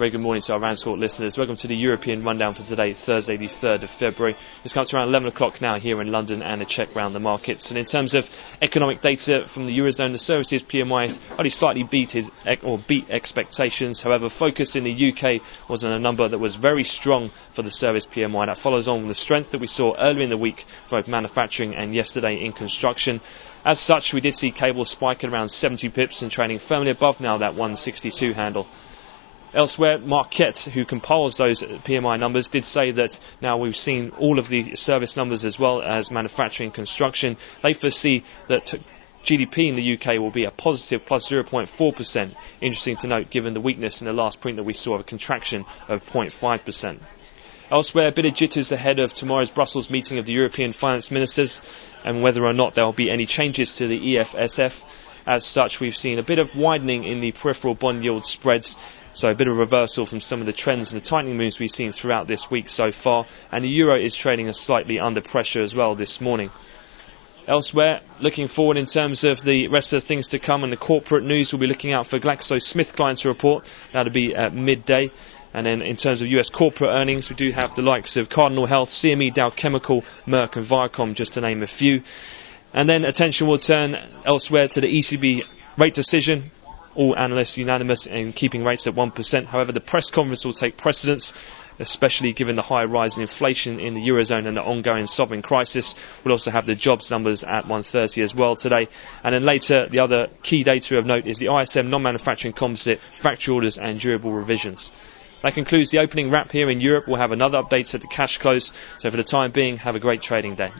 Very good morning to our RANsquawk listeners. Welcome to the European rundown for today, Thursday the 3rd of February. It's come to around 11 o'clock now here in London and a check round the markets. And in terms of economic data from the Eurozone, the services PMI only slightly beat expectations. However, focus in the UK was on a number that was very strong for the service PMI. That follows on the strength that we saw earlier in the week for both manufacturing and yesterday in construction. As such, we did see cable spike at around 70 pips and trading firmly above now that 162 handle. Elsewhere, Marquette, who compiles those PMI numbers, did say that now we've seen all of the service numbers as well as manufacturing and construction. They foresee that GDP in the UK will be a positive plus 0.4%. Interesting to note, given the weakness in the last print that we saw, a contraction of 0.5%. Elsewhere, a bit of jitters ahead of tomorrow's Brussels meeting of the European finance ministers and whether or not there will be any changes to the EFSF. As such, we've seen a bit of widening in the peripheral bond yield spreads. So a bit of reversal from some of the trends and the tightening moves we've seen throughout this week so far. And the euro is trading slightly under pressure as well this morning. Elsewhere, looking forward in terms of the rest of the things to come and the corporate news, we'll be looking out for GlaxoSmithKline to report. That'll be at midday. And then in terms of US corporate earnings, we do have the likes of Cardinal Health, CME, Dow Chemical, Merck and Viacom, just to name a few. And then attention will turn elsewhere to the ECB rate decision. All analysts unanimous in keeping rates at 1%. However, the press conference will take precedence, especially given the high rise in inflation in the Eurozone and the ongoing sovereign crisis. We'll also have the jobs numbers at 1:30 as well today. And then later, the other key data of note is the ISM non-manufacturing composite, factory orders and durable revisions. That concludes the opening wrap here in Europe. We'll have another update at the cash close. So for the time being, have a great trading day.